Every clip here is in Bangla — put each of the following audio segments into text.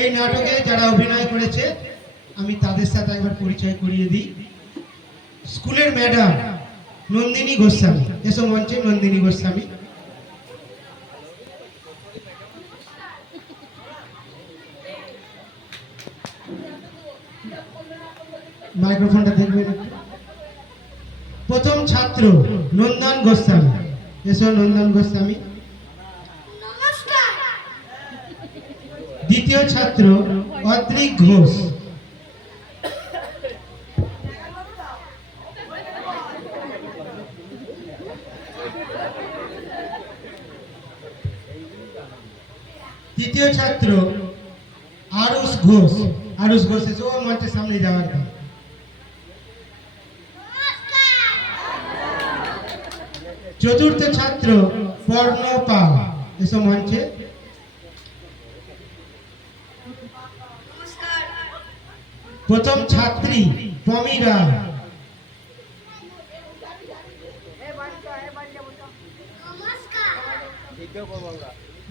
এই নাটকে যারা অভিনয় করেছে আমি তাদের সাথে একবার পরিচয় করিয়ে দিই। স্কুলের ম্যাডাম নন্দিনী গোস্বামী, এসো মঞ্চে নন্দিনী গোস্বামী। মাইক্রোফোনটা দেখবেন। প্রথম ছাত্র নন্দন গোস্বামী, এসো নন্দন গোস্বামী। দ্বিতীয় ছাত্র অদ্রিক ঘোষ। তৃতীয় ছাত্র আরুষ ঘোষ। আরুষ ঘোষ এসো মঞ্চের সামনে যাওয়ার পর। চতুর্থ ছাত্র পর্ণ পাল, এসো মঞ্চে। প্রথম ছাত্রী পমি রায়।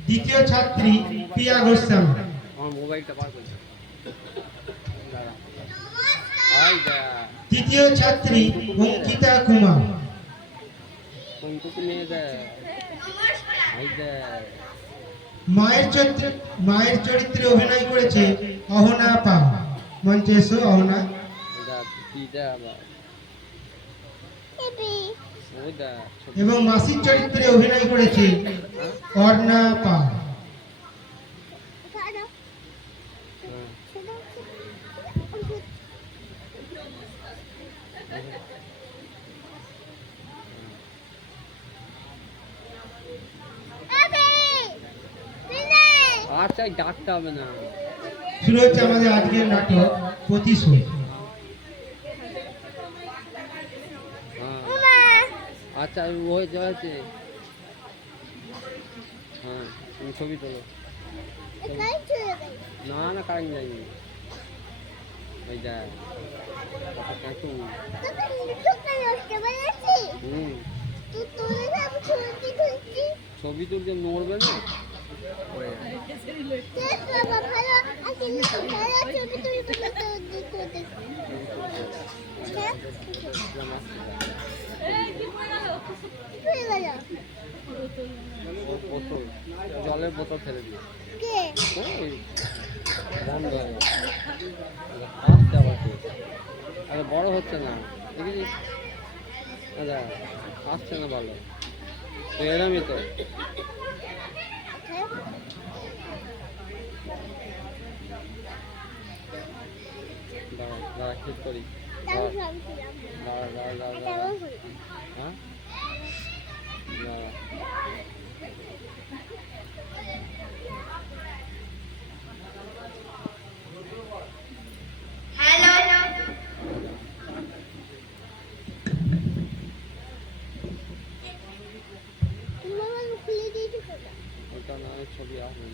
দ্বিতীয় ছাত্রী প্রিয়া গোস্বামী। তৃতীয় ছাত্রী অঙ্কিতা কুমার। মায়ের চরিত্রে অভিনয় করেছে অহনা পাল, মঞ্চে এসো অহনা। এবং মাসির চরিত্রে অভিনয় করেছে অর্ণা পাল। আচ্ছা ডাকতে হবে না। শুরু হচ্ছে আমাদের আজকের নাটক প্রতিশোধ। আচ্ছা হয়ে যাচ্ছে। হ্যাঁ তুমি ছবি তোলো। না না কারেন্ট যায়নি। ওই যা ছবি তুলতে নড়বে না। জলের বোতল ফেলে দিই আরে বড় হচ্ছে না দেখেছিস। আচ্ছা আসছে না ভালো তো এরমই তো। দাঁড়া ঠিক করি। হ্যাঁ ছবি আসবে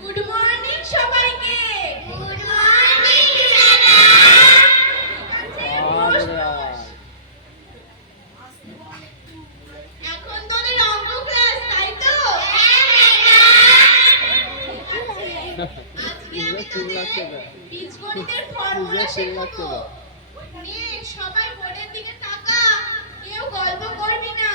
গুড মর্নিং সবাইকে। গুড এখন তোদের অঙ্ক ক্লাস তাই তো? আজকে বীজগণিতের ফর্মুলা শেখাবো। নে সবাই বোর্ডের দিকে তাকা, কেউ গল্প করবি না।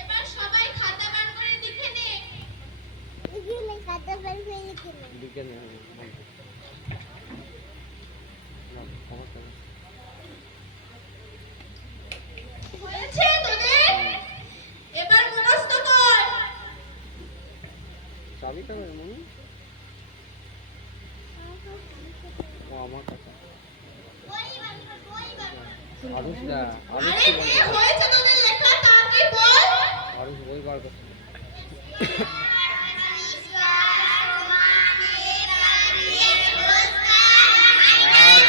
এবার সবাই খাতা বার করে লিখে নে। লিখে নে। হয়েছে তোদের? এবার মুখস্থ কর। চাবিটা মনে আমার কাছে আরুষরা আরুষ আরে কি কি বলছে হয়েছে তোদের লেখা তাড়াতাড়ি বল। আরুষ বই বার করছে আর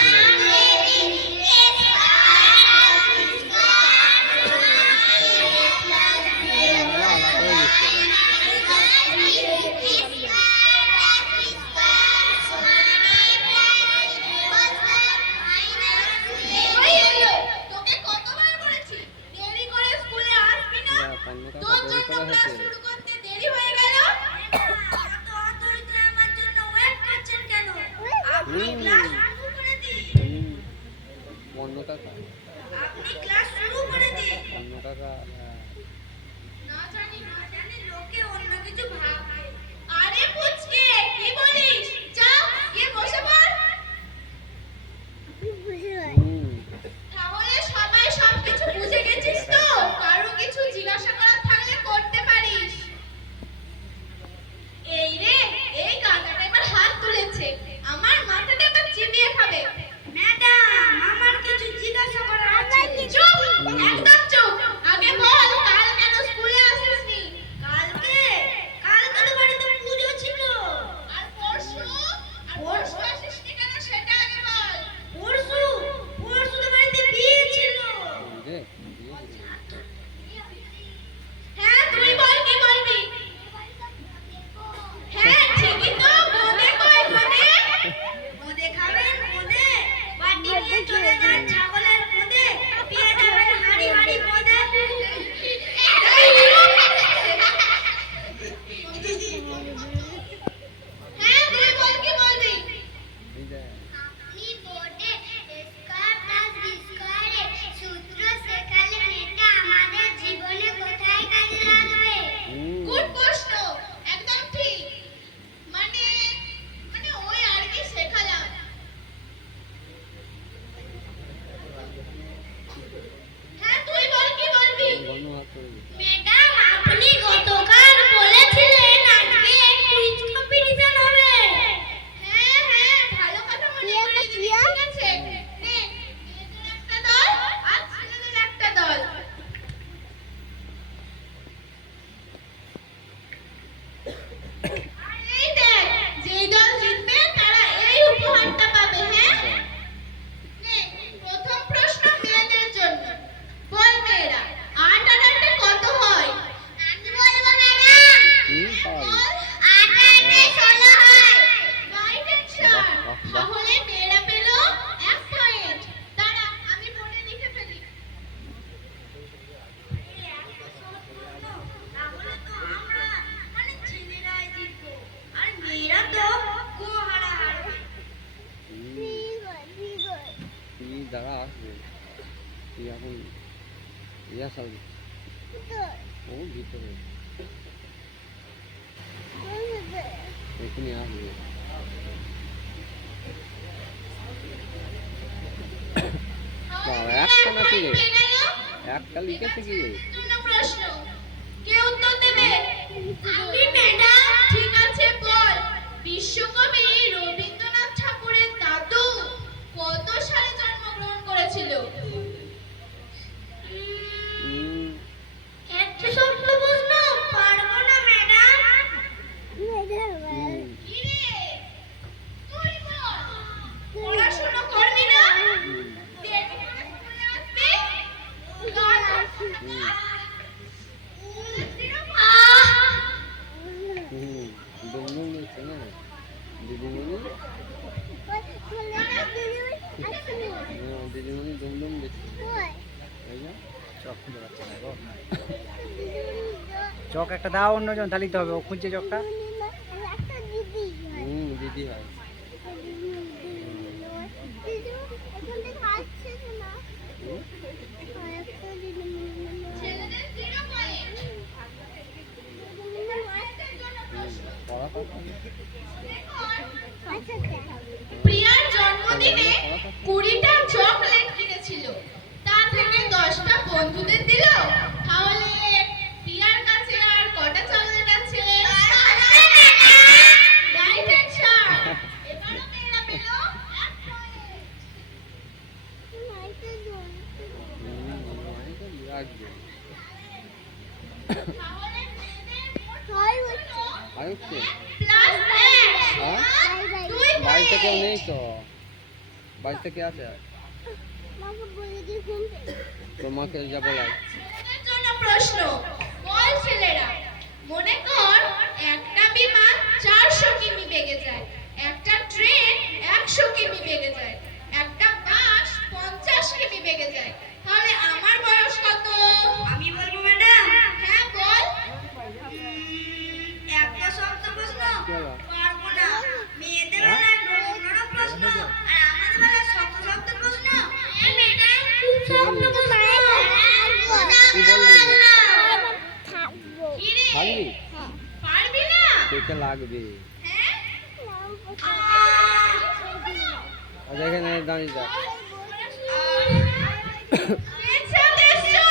বলে আলাদা করে দিচ্ছে ওই এলো, তোকে কতবার বলেছি দেরি করে স্কুলে আসবি না। পণ্যটা তোর দেরি জন্য করে ক্লাস হয়েছে শুরু করতে দেরি হয়ে গেল। পণ্যটা পণ্যটা না জানি লোকে অন্য কিছু ভাববে। আরে পুচকে কি বলিস, যা গিয়ে বসে পড়। তাহলে সবাই সবকিছু বুঝে গেছিস তো? কারো কিছু জিজ্ঞাসা করার থাকলে করতে পারিস। এই রে, এই গাধাটা এবার হাত তুলেছে, আমার মাথাটা এবার চিবিয়ে খাবে। ম্যাডাম, আমার কিছু জিজ্ঞাসা করার আছে। চুপ, একদম চুপ। আগে বল, কাল কেন স্কুলে আসিসনি? কালকে তো বাড়িতে পুজো ছিল। আর পরশু আসিসনি কেন সেটা আগে বল। পরশু তো বাড়িতে বিয়ে ছিল। হ্যাঁ, তুই বল কি বলবি? হ্যাঁ, ঠিকই তো। বোঁদে কই বোঁদে? বোঁদে খাবেন বোঁদে? বাটি নিয়ে চলে যান ছাগলের বোঁদে। পেয়ে যাবেন হাড়ি হাড়ি বোঁদে। হ্যাঁ, তুই বল কি বলবি? আপনি বোর্ডে স্কয়ার প্লাস বি স্কয়ারে সূত্র শেখালে এটা আমাদের জীবনে কোথায় কাজে লাগবে? গুড প্রশ্ন, একদম ঠিক। মানে ওই আর কি শেখালাম। হ্যাঁ, তুই বল কি বলবি? বন্য হাত করে দিচ্ছে ম্যাডাম, আপনি গতকাল বলেছিলেন আজকে কুইজ কম্পিটিশন হবে। হ্যাঁ, ভালো কথা মনে করিয়ে দিলি, ঠিক আছে। নে, মেয়েদের একটা দল আর ছেলেদের একটা দল। আর এই দেখ, যেই দল জিতবে তারা এই উপহারটা পাবে। হ্যাঁ, নে, প্রথম প্রশ্ন মেয়েদের জন্য। বল মেয়েরা, ৮ আর ৮ কত হয়? আমি বলবো ম্যাডাম, পারবি ৮ আর 16 হয়। Right answer. তাহলে মেয়েরা পেল 1 পয়েন্ট। দাঁড়া, আমি বোর্ডে লিখে ফেলি। তাহলে তো আমরা ছেলেরাই জিতবো আর মেয়েরা তো গোহারা হারবে। তুই দাঁড়া আসবে তুই এখন রিহার্সাল ও ভিতরে এখানে আসবে বাবা, একটা নাকি রে? হয়ে গেল। একটা লিখেছে কি রে? জন্য প্রশ্ন, কে উত্তর দেবে? আমি ম্যাডাম। ঠিক আছে, বল। বিশ্বকবি রবীন্দ্রনাথ ঠাকুরের দাদু কত সালে জন্মগ্রহণ করেছিল? এত শক্ত প্রশ্ন পারবো না ম্যাডাম। কি রে, তুই বল। পড়াশোনা করবি না? দেরি করে স্কুলে আসবি? গাধা। দুমদুম দিচ্ছে না দিদিমণি দিদিমণি দুমদুম দিচ্ছে এই যে চক খুঁজে পাচ্ছে না গো। চক একটা দাও, অন্যজন তাহলে দিতে হবে, ও খুঁজছে চকটা। দিদি হয় ছেলেদের 0 পয়েন্ট। প্রিয়ার জন্মদিনে 20টা চকলেট কিনেছিল, তা থেকে 10টা বন্ধুদের দিল। তাহলে প্রিয়ার কাছে আর কটা চকলেট আছে? Right answer. লাগবে। তাহলে মেয়েদের মোট আর হচ্ছে প্লাস 1 হ্যাঁ? সমান 2 বাড়িতে কেউ পয়েন্ট। নেই তো, বাড়িতে কে আছে? তোমাকে যা বলার। ছেলেদের জন্য প্রশ্ন, বল ছেলেরা, মনে কর একটা বিমান 400 কিমি বেগে যায়, একটা ট্রেন 100 কিমি বেগে যায়, একটা বাস 50 কিমি বেগে যায়, তাহলে আমার বয়স কত? আমি বলবো ম্যাডাম, হ্যাঁ বল। একটা শব্দ প্রশ্ন কি হলো? পারবো না। মেয়েদের বেলায় নরম নরম প্রশ্ন আর আমাদের বেলায় শক্ত শক্ত প্রশ্ন। হ্যাঁ ম্যাডাম, খুব শক্ত প্রশ্ন। কি বলবি? কি রে, থাকবি? পারবি না? দেখতে লাগবে। হ্যাঁ আচ্ছা এখানে দাঁড়িয়ে যা। পেছন এসো।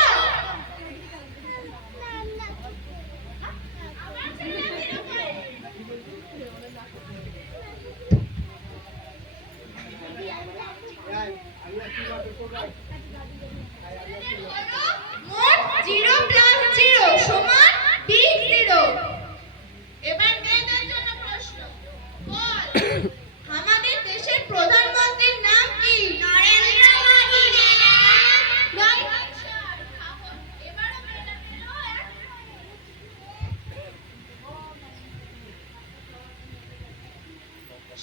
মোট 0 প্লাস 0 সমান 20। এবার মেয়েদের জন্য প্রশ্ন, বল আমাদের দেশের প্রধানমন্ত্রীর নাম কি? Narendra Modi madam. Right answer. এবারও মেয়েদের জন্য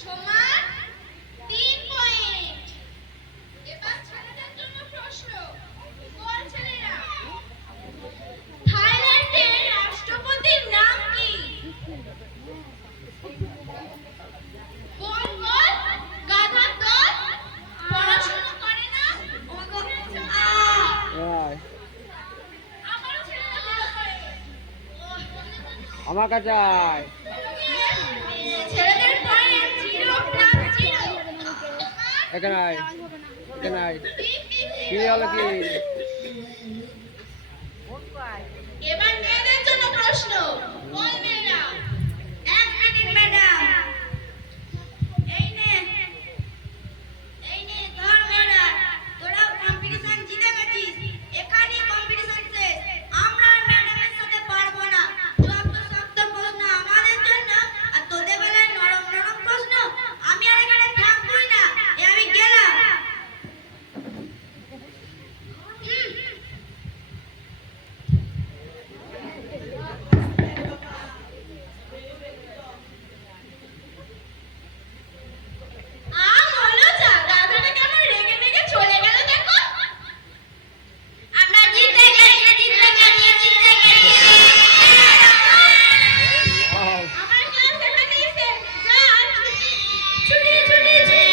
সমান 3 পয়েন্ট। এবার ছেলেদের জন্য প্রশ্ন, বল ছেলেরা, থাইল্যান্ডের রাষ্ট্রপতির নাম কি? বল বল, গাধার দল, পড়াশোনা করে না? আয়, আমারও ছেলেরা ভালো করে। আমার কাছে আয়। ছেলেদের পয়েন্ট 0 প্লাস 0 এখানে আয়, এখানে আয়। কি হলো কি? এবার মেয়েদের জন্য প্রশ্ন, বল মেয়েরা, 1 মিনিট ম্যাডাম। এই নে ধর মেয়েরা, তোরা কম্পিটিশন জিতে গেছিস। এখানেই কম্পিটিশন শেষ। আমরা আর ম্যাডামের সাথে পারবো না। শক্ত শক্ত প্রশ্ন আমাদের জন্য আর তোদের বেলায় নরম নরম প্রশ্ন। আমি আর এখানে থাকবোই না। আমি গেলাম। হলো যা, গাধাটা কেমন রেগে মেগে চলে গেল দেখো। আমরা জিতে গেছি। আমার ক্লাস এখানেই শেষ। যা, ছুটি ছুটি ছুটি।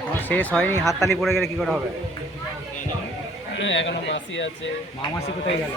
আমার শেষ হয়নি, হাততালি পড়ে গেলে কি করে হবে? এখনো মাসি আছে। মামাসি কোথায় গেল?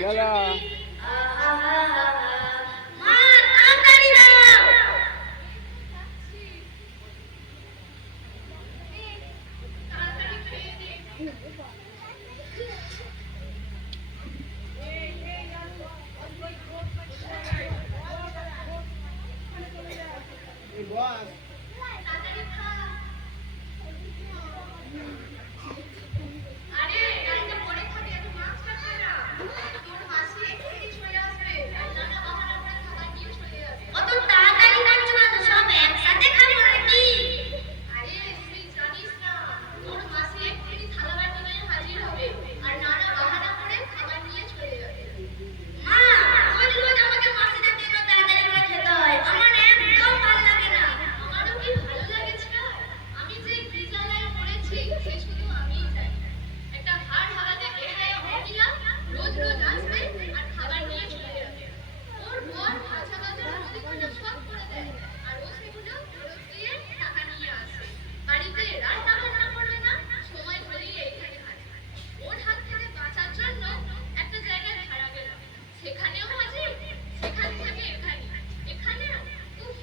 চলো। তাড়াতাড়ি খেয়ে নে। তাড়াতাড়ি খা। আরে গাড়িতে পড়ে খাবি, এত মাছটা খা না। তোর মাসি এক্ষুনি চলে আসবে, আর নানা বাহানা করে খাবার নিয়ে চলে যাবে। অত তাড়াতাড়ি করছো না তো, সব একসাথে খাবো নাকি? আরে তুই জানিস না, তোর মাসি এক্ষুনি থালা বাটি নিয়ে হাজির হবে, আর নানা বাহানা করে খাবার নিয়ে চলে যাবে। মা, রোজ রোজ আমাকে মাসিদের জন্য তাড়াতাড়ি করে খেতে হয়, আমার একদম ভালো লাগে না। আমারও কি ভালো লাগে ছাড়, আমি যে কি জ্বালায় পড়েছি সে শুধু আমিই জানি। একটা হাড় হারাতে বেহায়া মহিলা রোজ রোজ আসবে আর খাবার নিয়ে চলে যাবে। ওর বর ভাজা ভাজা মুদিখানা সব করে দেয়, আর ও সেগুলো ফেরত দিয়ে টাকা নিয়ে আসে। বাড়িতে রান্না বান্না করবে না, সময় হলেই এইখানে হাজির। ওর হাত থেকে বাঁচার জন্য একটা জায়গায় ভাড়া গেলাম, সেখানেও হাজির, সেখান থেকে এখানে, এখানেও উফ।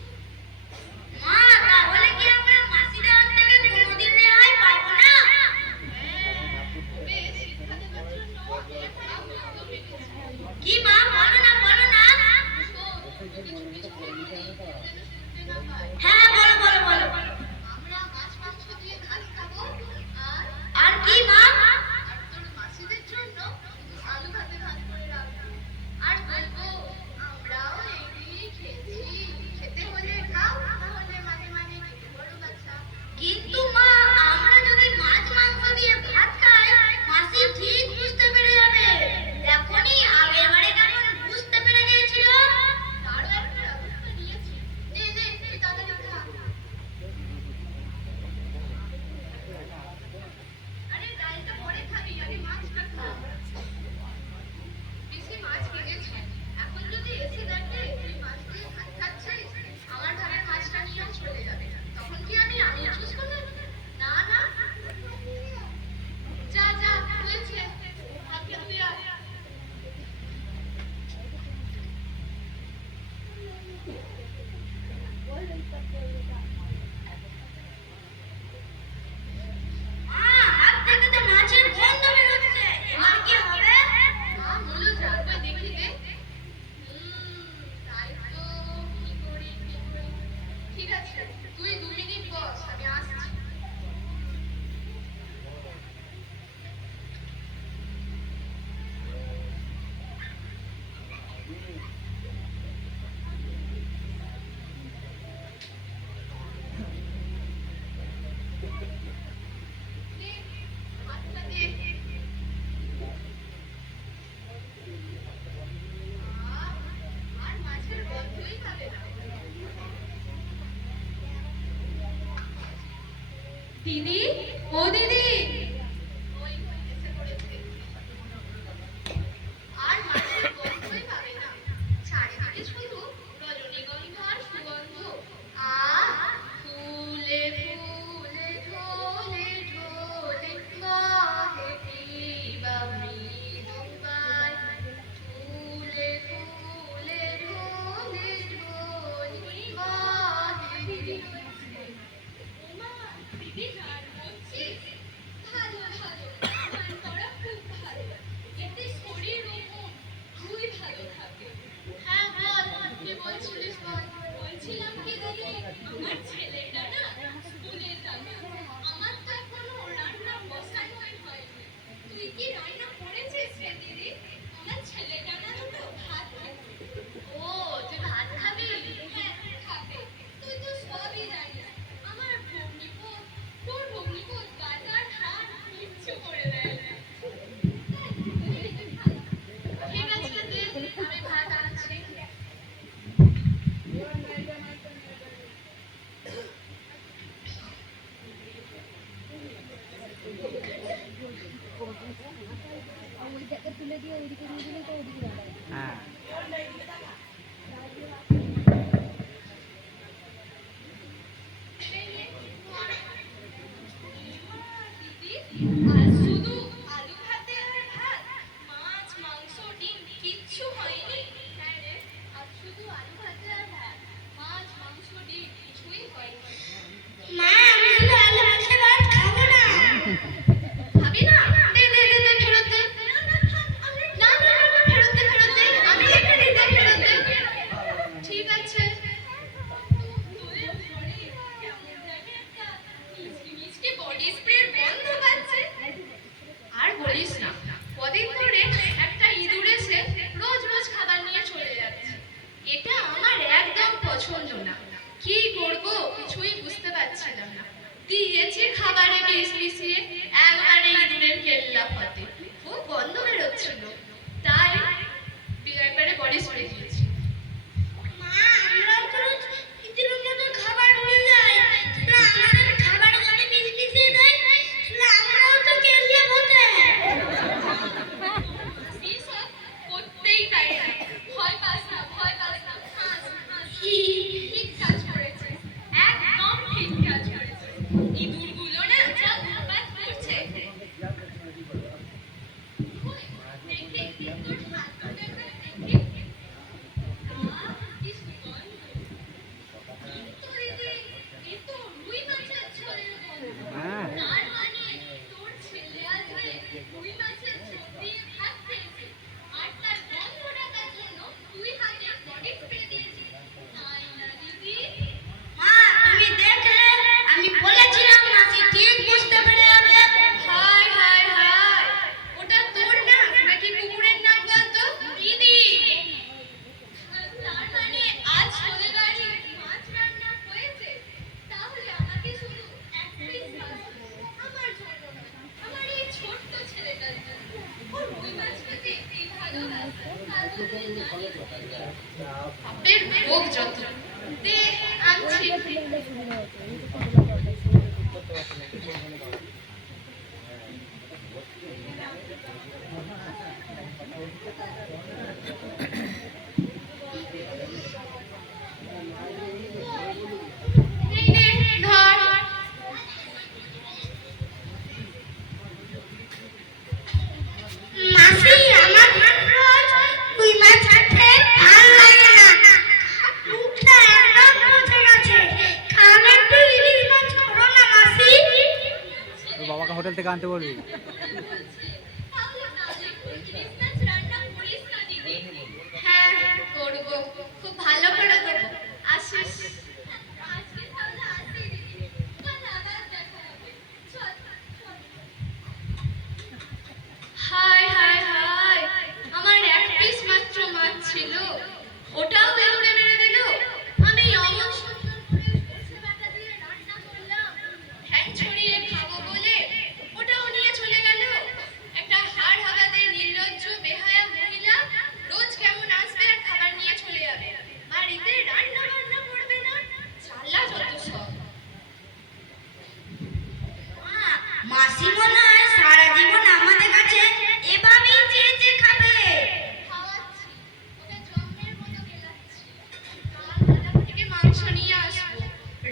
মা, তাহলে কি আমরা মাসিদের হাত থেকে কোনোদিন রেহাই পাবো না? ওকে শিক্ষা দেওয়ার জন্য একটা উদ্যোগ রেখেছি। কি মা, বলো না বলো না। শোন, যদি চুপি চুপি বলি যেন শুনতে না পায়। হ্যাঁ হ্যাঁ, বলো বলো বলো। আমরা মাছ মাংস দিয়ে ভাত খাবো, আর আর কি মা? আর তোর মাসিদের জন্য শুধু আলু ভাতে ভাত করে রাখবো। আর বলবো আমরাও এই দিয়েই খেয়েছি, খেতে হলে খাও, তাহলে মাঝে মাঝে খেতে বড় বাচ্চা। কিন্তু মা, আমরা যদি মাছ মাংস দিয়ে ভাত খাই, মাসি ঠিক বুঝতে পেরে যাবে। এখনই আগের বারে কেমন বুঝতে পেরে গিয়েছিল। তারও একটা ব্যবস্থা নিয়েছি। নে নে, তুই তাড়াতাড়ি খা। আরে ডালটা পরে খাবি, আগে মাছটা খা। পিসি মাছ ভেজেছে, এখন যদি এসে দেখে তুই মাছ দিয়ে ভাত খাচ্ছিস, আমার ঘরের মাছটা নিয়েও চলে যাবে। তখন কি আমি চুজ করবো? না না, যা যা, হয়েছে, হাত খেতে দে আর। মা, হাত থেকে তো মাছের গন্ধ বেরোচ্ছে, এবার কি হবে? মুলো যা, কই দেখি দে। তাই তো, কি করি। ঠিক আছে, তুই 2 মিনিট বস, আমি আসছি। দে, হাতটা দে। আর মাছের গন্ধই পাবে না। দিদি, ও দিদি, ওই এসে পড়েছে। আর মাছের গন্ধই পাবে না, চারিদিকে শুধু রজনীগন্ধা আর সুগন্ধ। ফুলে ফুলে ঢোলে ঢোলে গাহে দিবা মৃদুবাই। ফুলে ফুলে ঢোলে ঢোলে গাহে দিবা। ওমা, দিদি গান করছিস? করে দিয়েছি। মা, আমরাও তো রোজ ইতির মতো খাবার নিয়ে যাই। তাহলে আমাদের খাবার যদি বিষ মিশিয়ে দেয়, তাহলে আমরাও তো কেলিয়ে বটে। এইসব করতেই পারে না। ভয় পাস না, ভয় পাস না। হাস, হাস। ঠিক কাজ করেছে, একদম ঠিক কাজ করেছে। ইঁদুরগুলো না যা উৎপাত করছে। ওই, দেখ, দেখ, দেখ, তোর হাত দুটো একবার দেখ, দেখ। আহ, কি সুগন্ধ। কিন্তু দিদি, এ তো রুই মাছের ঝোলের গন্ধ। হ্যাঁ। তার মানে তোর ছেলে আজকে রুই মাছের ঝোল দিয়ে ভাত খেয়েছে। আর তার গন্ধ ঢাকার জন্য তুই হাতে বডি স্প্রে দিয়েছিস। তাই না দিদি? মা, তুমি দেখলে? আমি বলেছিলাম মাসি ঠিক বুঝতে পেরে যাবে। হায় হায় হায়, ওটা তোর নাক নাকি কুকুরের নাক বলতো? দিদি, তার মানে আজ ছোলে বাড়ি মাছ রান্না হয়েছে। তাহলে আমাকে শুধু এক পিস মাছ দিও। আমার জন্য নয়, আমার এই ছোট্ট ছেলেটার জন্য। ও রুই মাছ খেতে কি ভালোবাসে, তা তো তুই জানিস। বাপের ভোগ যত। দে, আনছি। এই নে, ধর। মাসি, আমার রোজ রুই মাছ খেতে ভাল লাগে না। মুখটা একদম বুঝে গেছে। কানে একটু ইলিশ মাছ করো না মাসি। তোর বাবাকে হোটেল থেকে আনতে বলবি। তাহলে কাল একটু ইলিশ মাছ রান্না করিস না দিদি? হ্যাঁ, করব। খুব ভালো করে দেবো। আসিস। আজকে তাহলে আসি দিদি। কাল আবার দেখা হবে। চল, চল। হায় হায় হায়, আমার এক পিস মাত্র মাছ ছিল, ওটাও বেগুনে মেরে দিল। আমি অমন সুন্দর করে সর্ষে বাটা দিয়ে রান্না করলাম, ঠ্যাং ছড়িয়ে খাবো বলে ওটাও নিয়ে চলে গেল। একটা হাড় হাগাতে নির্লজ্জ বেহায়া মহিলা রোজ কেমন আসবে আর খাবার নিয়ে চলে যাবে, বাড়িতে রান্না বান্না করবে না। চাল্লা যত সব। মা, মাসি মনে হয় সারা জীবন আমাদের কাছে এভাবেই চেয়ে চেয়ে খাবে। খাওয়াচ্ছি, ওকে জন্মের মতো গেলাচ্ছি। কাল বাজার থেকে মাংস নিয়ে আসবো,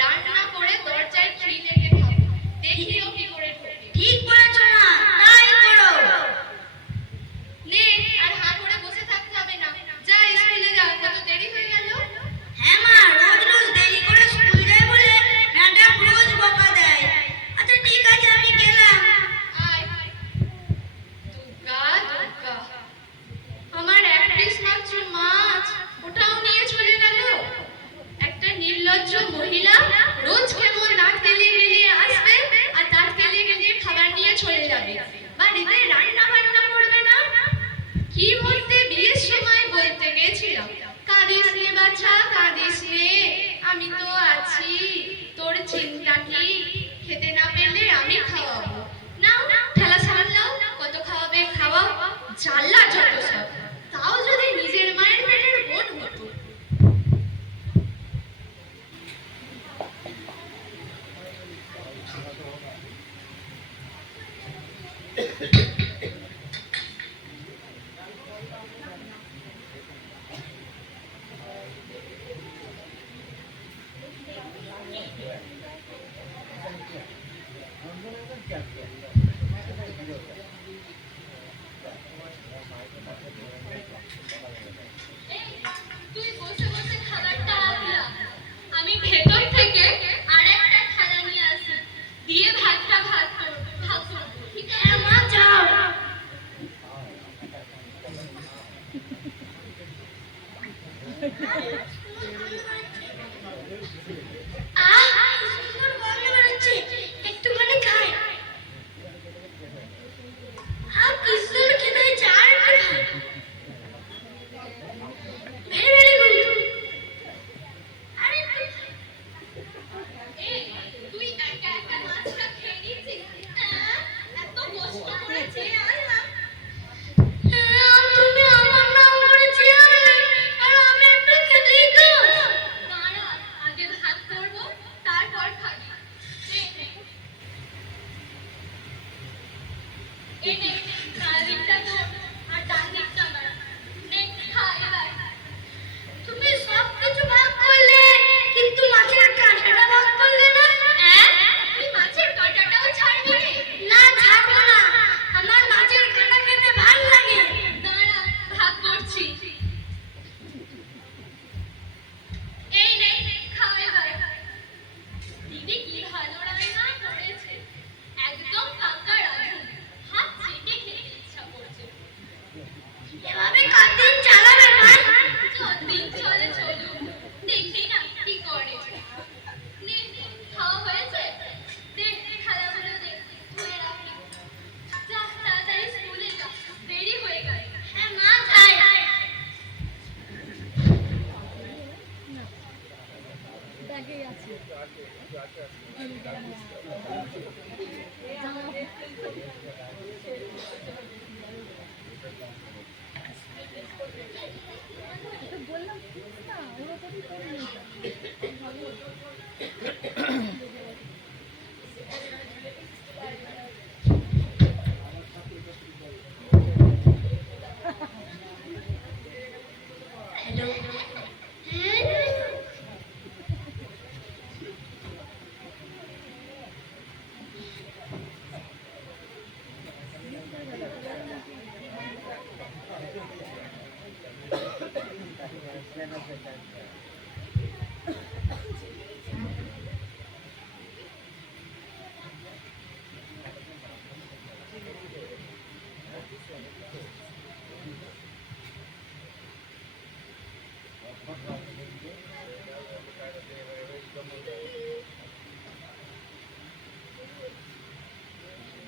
রান্না করে দরজায় খিল লেগে খাবো। দেখিও কি করে ঢোকে। ঠিক বলেছ মা, তাই করো। নে, আর হাঁ করে বসে থাকতে হবে না। যা, স্কুলে যা, কত দেরি হয়ে গেল। হ্যাঁ মা, রোজ রোজ দেরি করে স্কুল যায় বলে ম্যাডাম রোজ বকা দেয়। আচ্ছা ঠিক আছে, আমি গেলাম। আয়। দুর্গা, দুর্গা। আমার এক পিস মাত্র মাছ, ওটাও নিয়ে চলে গেল। একটা নির্লজ্জ মহিলা রোজ কেমন নাক তেলিয়ে গেলিয়ে আসবে আর দাঁত তেলিয়ে গেলিয়ে খাবার নিয়ে চলে যাবে, বাড়িতে রান্না বান্না করবে না। কি বলতে বিয়ের সময় বলতে গেছিলাম, কাঁদিস নে বাছা, কাঁদিস নে, আমি তো আছি, তোর চিন্তা কি, খেতে না পেলে আমি খাওয়াবো। নাও, ঠেলা সামলাও, কত খাওয়াবে খাওয়াও। জ্বালা যত সব। তাও যদি নিজের মায়ের পেটের বোন হতো। তুই বসে বসে খাবারটা আগলা, আমি ভেতর থেকে আরেকটা থালা নিয়ে আসি, দিয়ে ভাতটা ভাগ করবো। ঠিক আছে? হ্যাঁ মা, যাও। আহ, কি সুন্দর গন্ধ বেরোচ্ছে। একটুখানি খাই। কি সুন্দর খেতে হয়েছে, আর একটু খাই। Very very good. আরে একটু খাই। এই, তুই একা একা মাছটা খেয়ে নিচ্ছিস? এত কষ্ট করে চেয়ে আনলাম। তুমি আমার নাম করে চেয়ে আনলে,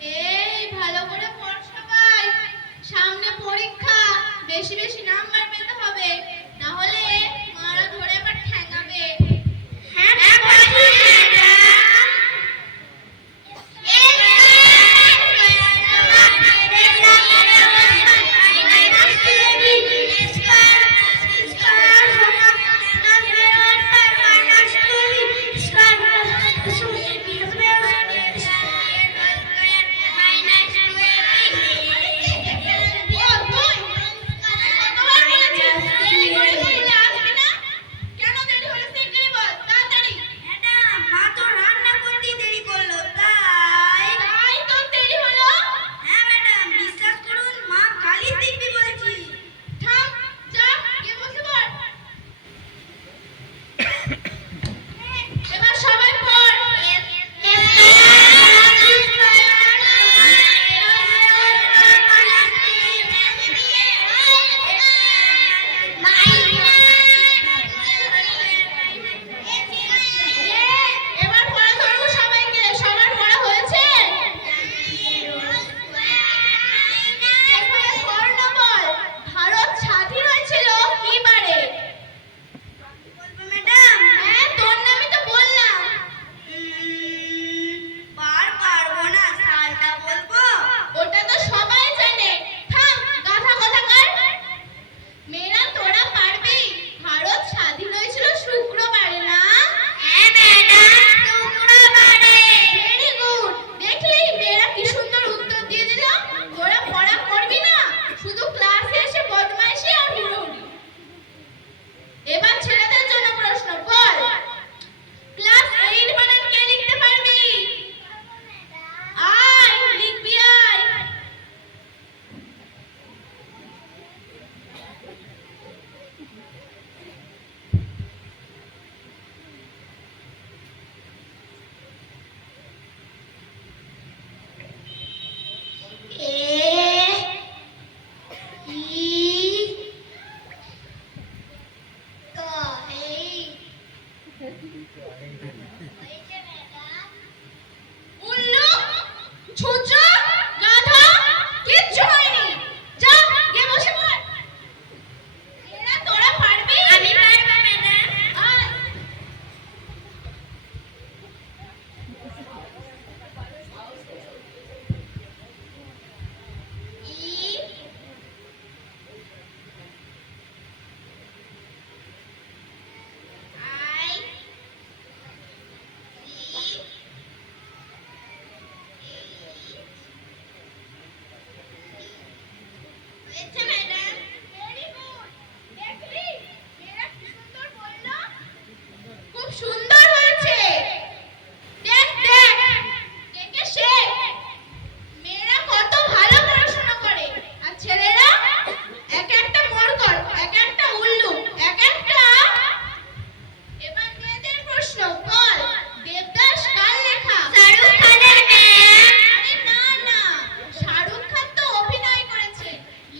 এই ভালো করে পড় সবাই, সামনে পরীক্ষা, বেশি বেশি নাম্বার পেতে হবে, না হলে মারা ধরে আবার ঠ্যাঙাবে। হ্যাঁ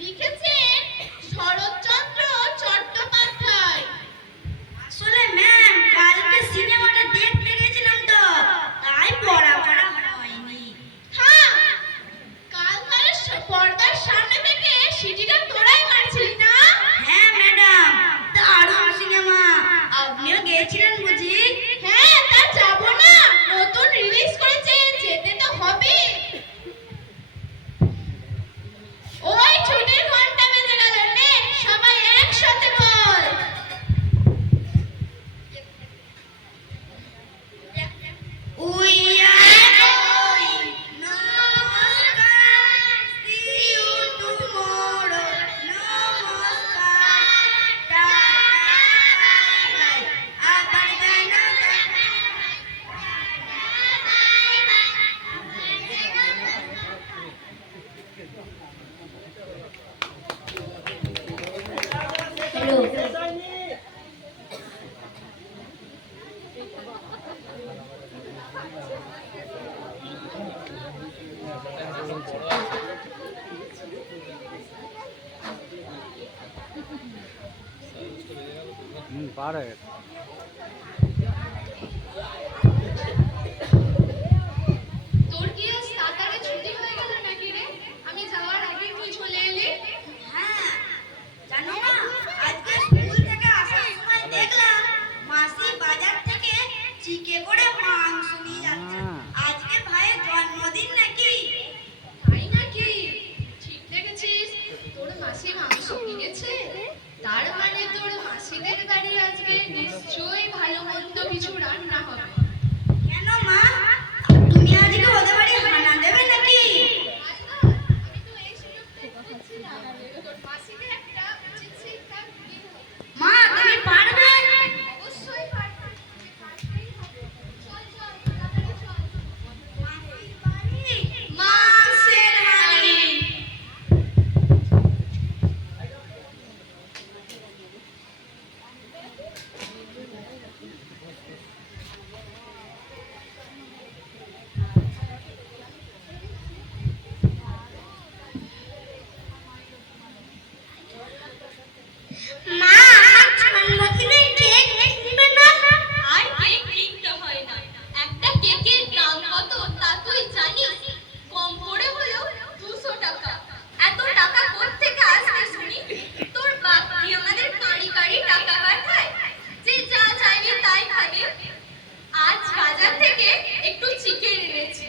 লিখেছে পার হয়ে গেছে। তোর কি আজ তাড়াতাড়ি ছুটি হয়ে গেল নাকি রে? আমি যাওয়ার আগে তুই চলে এলি। হ্যাঁ, জানো না আজকে স্কুল থেকে আসার সময় দেখলাম মাসি বাজার থেকে চিকে করে মাংস নিয়ে যাচ্ছে। আজকে ভাইয়ের জন্মদিন নাকি? তাই নাকি? ঠিক দেখেছিস, তোর মাসি মাংস কিনেছে। তার মানে তোর মাসিদের বাড়ি আজকে নিশ্চয়ই ভালো মন্দ কিছু রান্না হবে। কেন মা, তুমি আজকে ওদের বাড়ি হানা দেবে নাকি? আমি তো এই সুযোগটাই খুঁজছিলাম। তোর মাসিকে একটা উচিত শিক্ষা দিতে হবে। মা তুমি পারবে? অবশ্যই পারবে। পারতেই হবে। চল চল, তাড়াতাড়ি চল। মাসির বাড়ি, মাংসের হাঁড়ি। মা, জন্মদিনের কেক কিনবে না? আর কেক কিনতে হয় না। একটা কেকের দাম কত তা তুই জানিস? কম করে হলেও 200 টাকা। এত টাকা কোত্থেকে আসবে শুনি? তোর বাপ কি আমাদের কাঁড়ি কাঁড়ি টাকা পাঠায় যে যা চাইবে তাই খাবে? আজ বাজার থেকে একটু চিকেন এনেছি।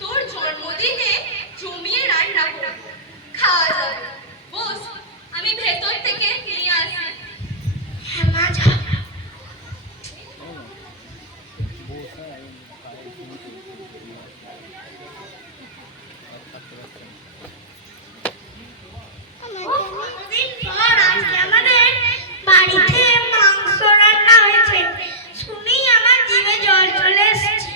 তোর জন্মদিনে জমিয়ে রান্না করব, খাওয়া যাবে। বস, আমি ভেতর থেকে নিয়ে আসি। হ্যাঁ মা, যাও। অনেকদিন পর আজকে আমাদের বাড়িতে মাংস রান্না হয়েছে। শুনেই আমার জিভে জল চলে এসেছে।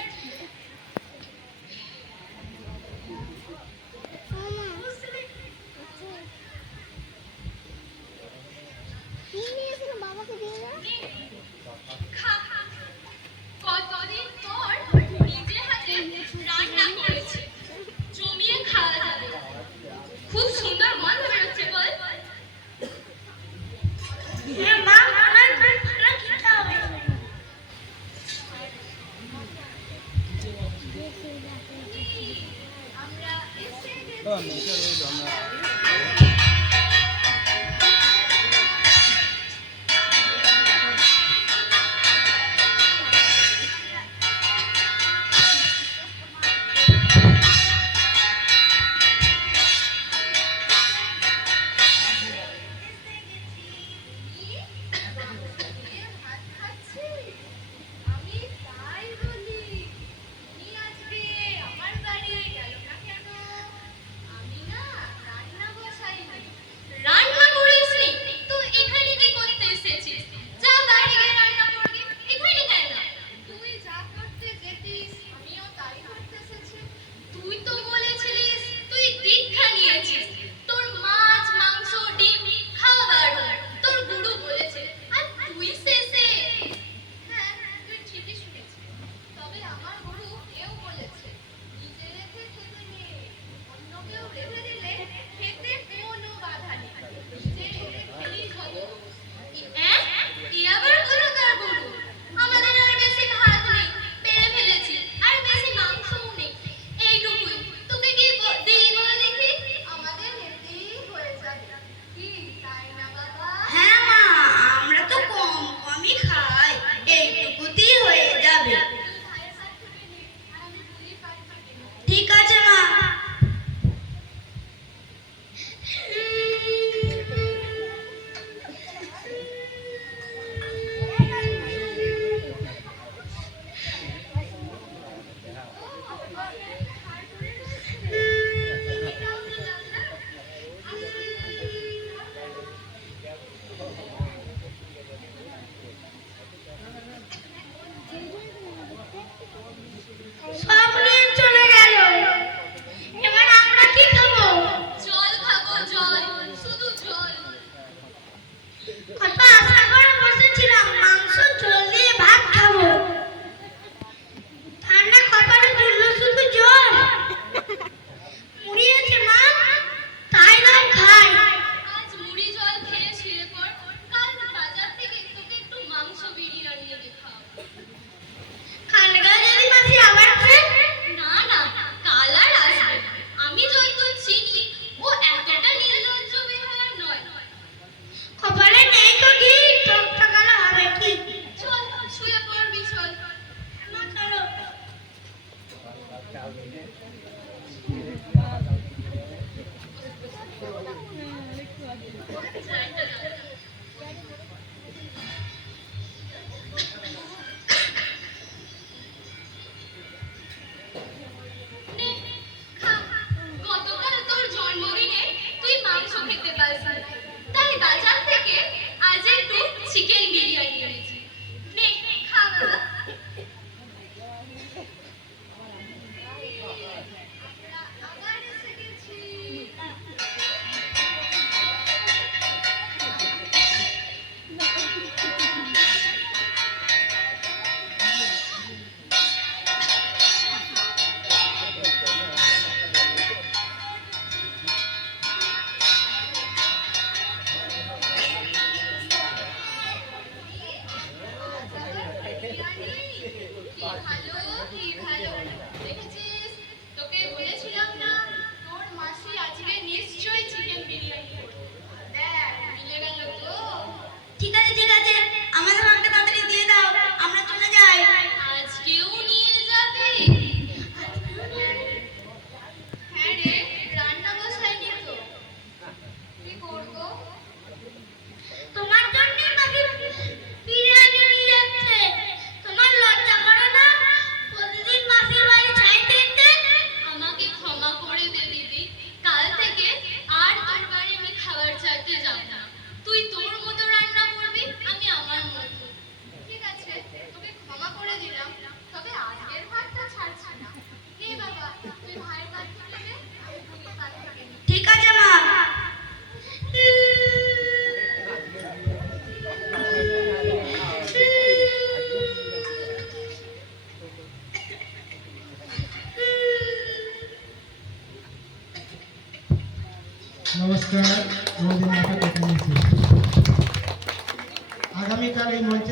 খা। কতদিন পর নিজে হাতে রান্না করেছি, জমিয়ে খাওয়া যাবে। খুব সুন্দর গন্ধ বেরোচ্ছে বল। হ্যাঁ মা, আমার খুব ভালো খেতে হবে। আমরা এসে গেছি। ভাত খাচ্ছি? আমি তাই বলি, তুমি আজকে আমার বাড়ি গেল না কেন? আমি না চিকেন বিরিয়ানি এনেছি। নে, খা বাবা। আবার এসে গেছি। কি ভালো দেখেছিস, তোকে বলেছিলাম না তোর মাসি আজকে নিশ্চয়ই চিকেন বিরিয়ানি করবে। দেখ মিলে গেল তো। ঠিক আছে আমাদের ভাগটা তাড়াতাড়ি দিয়ে দাও, আমরা চলে যাই। আজকেও নিয়ে যাবি? হ্যাঁ রে, রান্না বসাইনি তো, কি করবো? তোমার জন্যই মাসি বিরিয়ানি নিয়ে যাচ্ছে। তোমার লজ্জা করে না প্রতিদিন মাসির বাড়ি চাইতে যেতে? আমাকে ক্ষমা করে দে দিদি, কাল থেকে আর তোর বাড়ি আমি খাবার চাইতে যাব না। তুই তোর মতো রান্না করবি, আমি আমার মতো। ঠিক আছে, তোকে ক্ষমা করে দিলাম, তবে আজকের ভাতটা ছাড়ছি না। হে বাবা, তুই ভাইয়ের ভাত তুলে দে, আমি বোনের ভাত তুলে নিই। ঠিক আছে মা। নমস্কার, আমাদের নাটক এখানে শেষ। আগামীকাল এই মঞ্চে